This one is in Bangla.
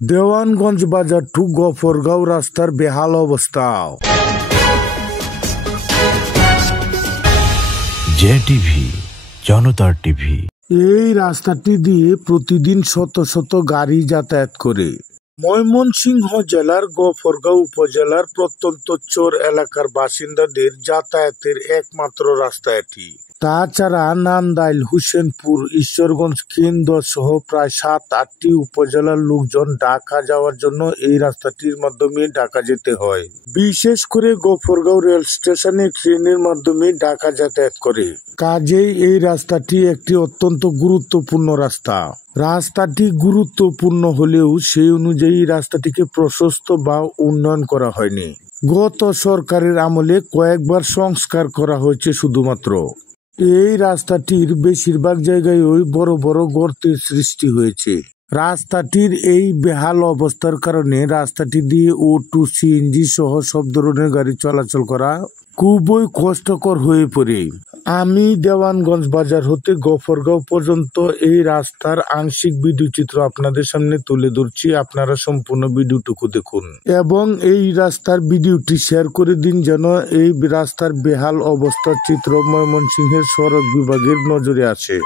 দেওয়ানগঞ্জ বাজার টু গফরগাঁও রাস্তার বেহাল অবস্থা। জেটিভি, জনতার টিভি। এই রাস্তাটি দিয়ে প্রতিদিন শত শত গাড়ি যাতায়াত করে। ময়মনসিংহ জেলার গফরগাঁও উপজেলার প্রত্যন্ত চর এলাকার বাসিন্দাদের যাতায়াতের একমাত্র রাস্তা এটি। তাছাড়া নান্দাইল, হোসেনপুর, ঈশ্বরগঞ্জ কেন্দ্র সহ প্রায় ৭-৮টি উপজেলার লোকজন ঢাকা যাওয়ার জন্য এই রাস্তাটির মাধ্যমে ঢাকা যেতে হয়। বিশেষ করে গফরগাঁও রেল স্টেশনে ট্রেনের মাধ্যমে ঢাকা যাতায়াত করে। কাজেই এই রাস্তাটি একটি অত্যন্ত গুরুত্বপূর্ণ রাস্তা। রাস্তাটি গুরুত্বপূর্ণ হলেও সেই অনুযায়ী রাস্তাটিকে প্রশস্ত বা উন্নয়ন করা হয়নি। গত সরকারের আমলে কয়েকবার সংস্কার করা হয়েছে শুধুমাত্র। এই রাস্তাটির বেশিরভাগ জায়গায় বড় বড় গর্তের সৃষ্টি হয়েছে। রাস্তাটির এই বেহাল অবস্থার কারণে রাস্তাটি দিয়ে অটো, সিএনজি সহ সব ধরনের গাড়ি চলাচল করা খুবই কষ্টকর হয়ে পড়ে। আমি দেওয়ানগঞ্জ বাজার হতে গফরগাঁও পর্যন্ত এই রাস্তার আংশিক ভিডিও চিত্র আপনাদের সামনে তুলে ধরছি। আপনারা সম্পূর্ণ ভিডিওটুকু দেখুন এবং এই রাস্তার ভিডিওটি শেয়ার করে দিন, যেন এই রাস্তার বেহাল অবস্থার চিত্র ময়মনসিংহের সড়ক বিভাগের নজরে আসে।